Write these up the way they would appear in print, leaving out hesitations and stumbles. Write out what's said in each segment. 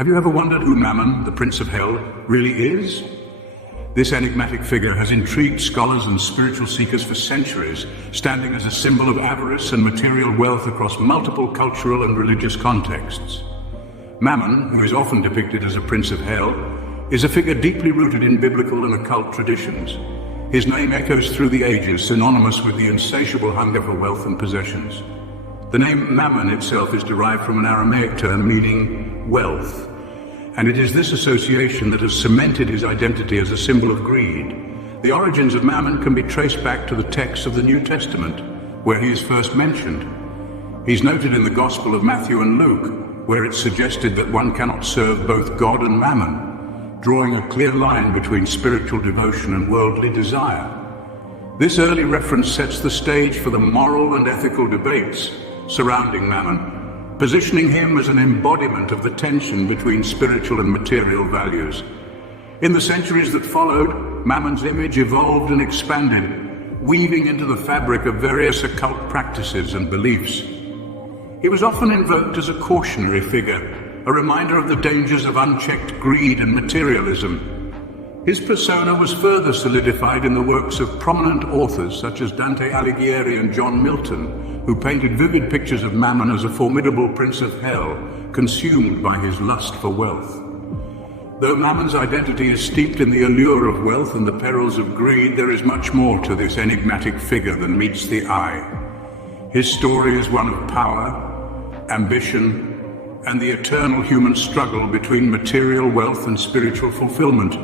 Have you ever wondered who Mammon, the Prince of Hell, really is? This enigmatic figure has intrigued scholars and spiritual seekers for centuries, standing as a symbol of avarice and material wealth across multiple cultural and religious contexts. Mammon, who is often depicted as a prince of hell, is a figure deeply rooted in biblical and occult traditions. His name echoes through the ages, synonymous with the insatiable hunger for wealth and possessions. The name Mammon itself is derived from an Aramaic term meaning wealth, and it is this association that has cemented his identity as a symbol of greed. The origins of Mammon can be traced back to the texts of the New Testament, where he is first mentioned. He's noted in the Gospel of Matthew and Luke, where it's suggested that one cannot serve both God and Mammon, drawing a clear line between spiritual devotion and worldly desire. This early reference sets the stage for the moral and ethical debates surrounding Mammon, positioning him as an embodiment of the tension between spiritual and material values. In the centuries that followed, Mammon's image evolved and expanded, weaving into the fabric of various occult practices and beliefs. He was often invoked as a cautionary figure, a reminder of the dangers of unchecked greed and materialism. His persona was further solidified in the works of prominent authors such as Dante Alighieri and John Milton, who painted vivid pictures of Mammon as a formidable prince of hell, consumed by his lust for wealth. Though Mammon's identity is steeped in the allure of wealth and the perils of greed, there is much more to this enigmatic figure than meets the eye. His story is one of power, ambition, and the eternal human struggle between material wealth and spiritual fulfillment.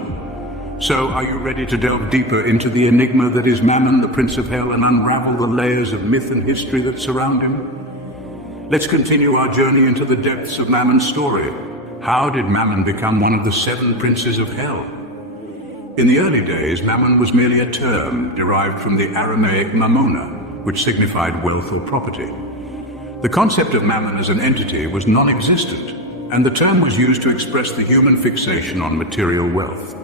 So, are you ready to delve deeper into the enigma that is Mammon, the Prince of Hell, and unravel the layers of myth and history that surround him? Let's continue our journey into the depths of Mammon's story. How did Mammon become one of the 7 princes of hell? In the early days, Mammon was merely a term derived from the Aramaic mammona, which signified wealth or property. The concept of Mammon as an entity was non-existent, and the term was used to express the human fixation on material wealth.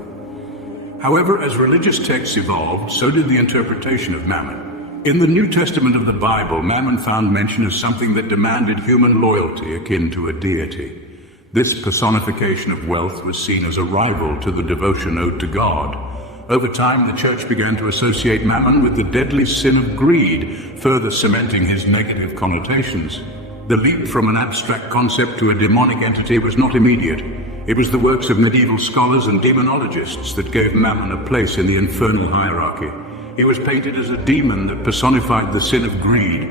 However, as religious texts evolved, so did the interpretation of Mammon. In the New Testament of the Bible, Mammon found mention of something that demanded human loyalty akin to a deity. This personification of wealth was seen as a rival to the devotion owed to God. Over time, the church began to associate Mammon with the deadly sin of greed, further cementing his negative connotations. The leap from an abstract concept to a demonic entity was not immediate. It was the works of medieval scholars and demonologists that gave Mammon a place in the infernal hierarchy. He was painted as a demon that personified the sin of greed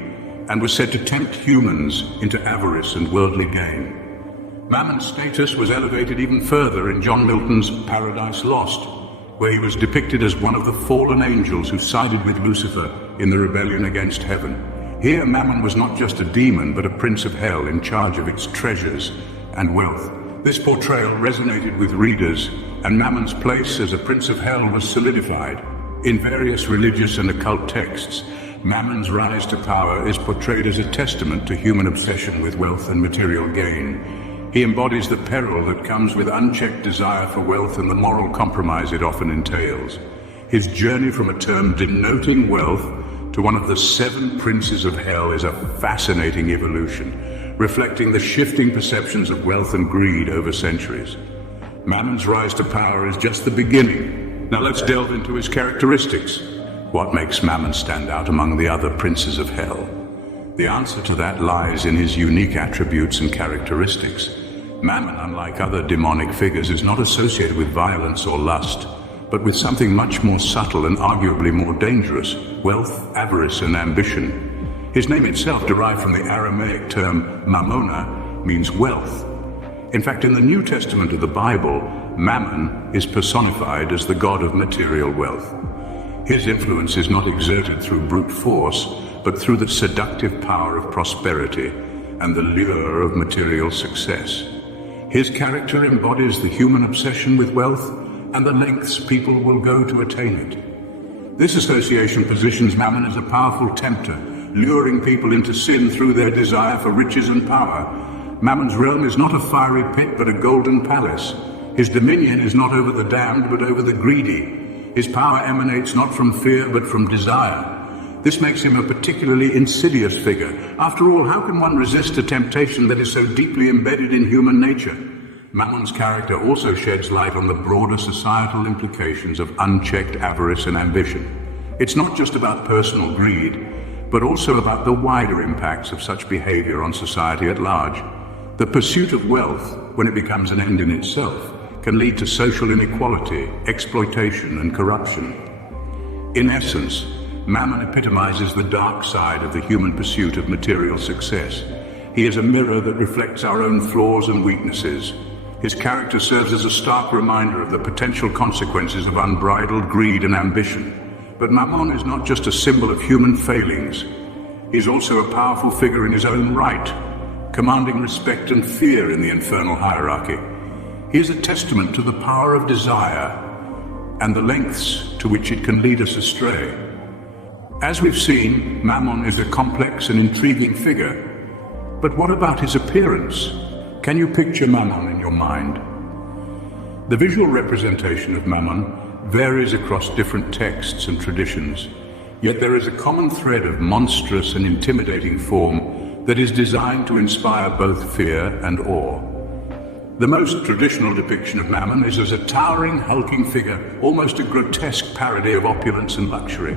and was said to tempt humans into avarice and worldly gain. Mammon's status was elevated even further in John Milton's Paradise Lost, where he was depicted as one of the fallen angels who sided with Lucifer in the rebellion against heaven. Here, Mammon was not just a demon, but a prince of hell in charge of its treasures and wealth. This portrayal resonated with readers, and Mammon's place as a prince of hell was solidified. In various religious and occult texts, Mammon's rise to power is portrayed as a testament to human obsession with wealth and material gain. He embodies the peril that comes with unchecked desire for wealth and the moral compromise it often entails. His journey from a term denoting wealth to one of the 7 princes of hell is a fascinating evolution, reflecting the shifting perceptions of wealth and greed over centuries. Mammon's rise to power is just the beginning. Now let's delve into his characteristics. What makes Mammon stand out among the other princes of hell? The answer to that lies in his unique attributes and characteristics. Mammon, unlike other demonic figures, is not associated with violence or lust, but with something much more subtle and arguably more dangerous: wealth, avarice, and ambition. His name itself, derived from the Aramaic term mammona, means wealth. In fact, in the New Testament of the Bible, Mammon is personified as the god of material wealth. His influence is not exerted through brute force, but through the seductive power of prosperity and the lure of material success. His character embodies the human obsession with wealth and the lengths people will go to attain it. This association positions Mammon as a powerful tempter, luring people into sin through their desire for riches and power. Mammon's realm is not a fiery pit, but a golden palace. His dominion is not over the damned, but over the greedy. His power emanates not from fear, but from desire. This makes him a particularly insidious figure. After all, how can one resist a temptation that is so deeply embedded in human nature? Mammon's character also sheds light on the broader societal implications of unchecked avarice and ambition. It's not just about personal greed, but also about the wider impacts of such behavior on society at large. The pursuit of wealth, when it becomes an end in itself, can lead to social inequality, exploitation, and corruption. In essence, Mammon epitomizes the dark side of the human pursuit of material success. He is a mirror that reflects our own flaws and weaknesses. His character serves as a stark reminder of the potential consequences of unbridled greed and ambition. But Mammon is not just a symbol of human failings. He is also a powerful figure in his own right, commanding respect and fear in the infernal hierarchy. He is a testament to the power of desire and the lengths to which it can lead us astray. As we've seen, Mammon is a complex and intriguing figure. But what about his appearance? Can you picture Mammon in your mind? The visual representation of Mammon varies across different texts and traditions, yet there is a common thread of monstrous and intimidating form that is designed to inspire both fear and awe. The most traditional depiction of Mammon is as a towering, hulking figure, almost a grotesque parody of opulence and luxury.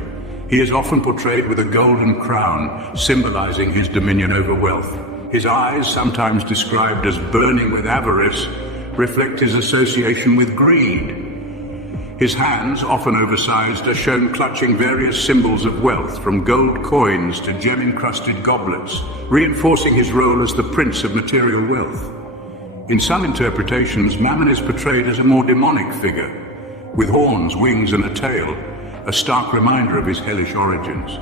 He is often portrayed with a golden crown, symbolizing his dominion over wealth. His eyes, sometimes described as burning with avarice, reflect his association with greed. His hands, often oversized, are shown clutching various symbols of wealth, from gold coins to gem-encrusted goblets, reinforcing his role as the prince of material wealth. In some interpretations, Mammon is portrayed as a more demonic figure, with horns, wings, and a tail, a stark reminder of his hellish origins.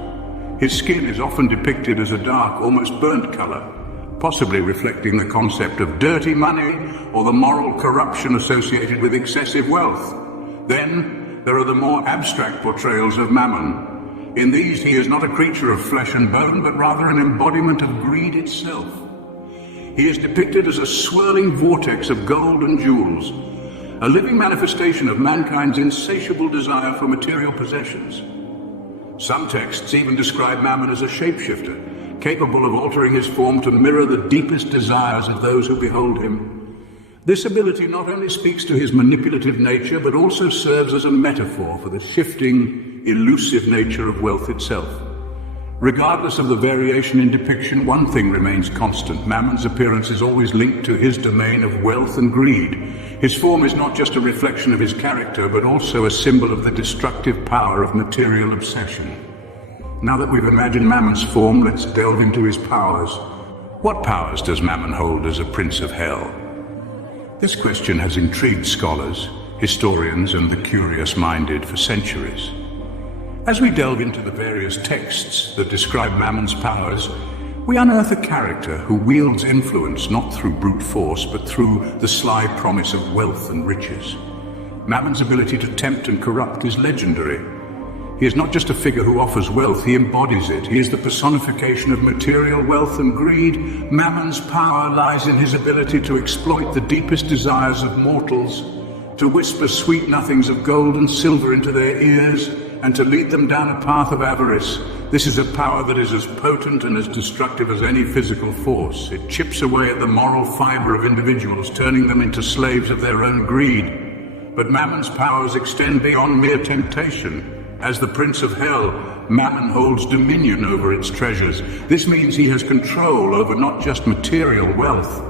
His skin is often depicted as a dark, almost burnt color, possibly reflecting the concept of dirty money or the moral corruption associated with excessive wealth. Then there are the more abstract portrayals of Mammon. In these, he is not a creature of flesh and bone, but rather an embodiment of greed itself. He is depicted as a swirling vortex of gold and jewels, a living manifestation of mankind's insatiable desire for material possessions. Some texts even describe Mammon as a shapeshifter, capable of altering his form to mirror the deepest desires of those who behold him. This ability not only speaks to his manipulative nature, but also serves as a metaphor for the shifting, elusive nature of wealth itself. Regardless of the variation in depiction, one thing remains constant. Mammon's appearance is always linked to his domain of wealth and greed. His form is not just a reflection of his character, but also a symbol of the destructive power of material obsession. Now that we've imagined Mammon's form, let's delve into his powers. What powers does Mammon hold as a prince of hell? This question has intrigued scholars, historians, and the curious-minded for centuries. As we delve into the various texts that describe Mammon's powers, we unearth a character who wields influence not through brute force, but through the sly promise of wealth and riches. Mammon's ability to tempt and corrupt is legendary. He is not just a figure who offers wealth, he embodies it. He is the personification of material wealth and greed. Mammon's power lies in his ability to exploit the deepest desires of mortals, to whisper sweet nothings of gold and silver into their ears, and to lead them down a path of avarice. This is a power that is as potent and as destructive as any physical force. It chips away at the moral fiber of individuals, turning them into slaves of their own greed. But Mammon's powers extend beyond mere temptation. As the Prince of Hell, Mammon holds dominion over its treasures. This means he has control over not just material wealth,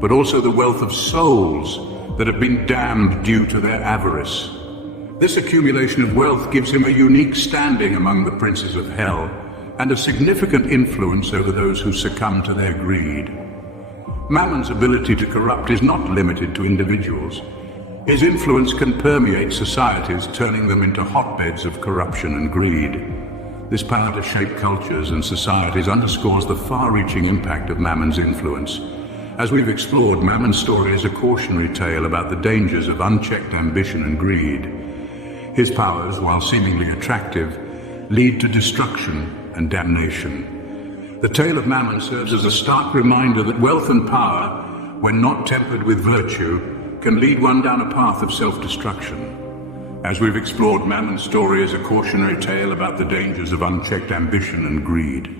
but also the wealth of souls that have been damned due to their avarice. This accumulation of wealth gives him a unique standing among the princes of hell, and a significant influence over those who succumb to their greed. Mammon's ability to corrupt is not limited to individuals. His influence can permeate societies, turning them into hotbeds of corruption and greed. This power to shape cultures and societies underscores the far-reaching impact of Mammon's influence. As we've explored, Mammon's story is a cautionary tale about the dangers of unchecked ambition and greed. His powers, while seemingly attractive, lead to destruction and damnation. The tale of Mammon serves as a stark reminder that wealth and power, when not tempered with virtue, can lead one down a path of self-destruction. As we've explored, Mammon's story is a cautionary tale about the dangers of unchecked ambition and greed.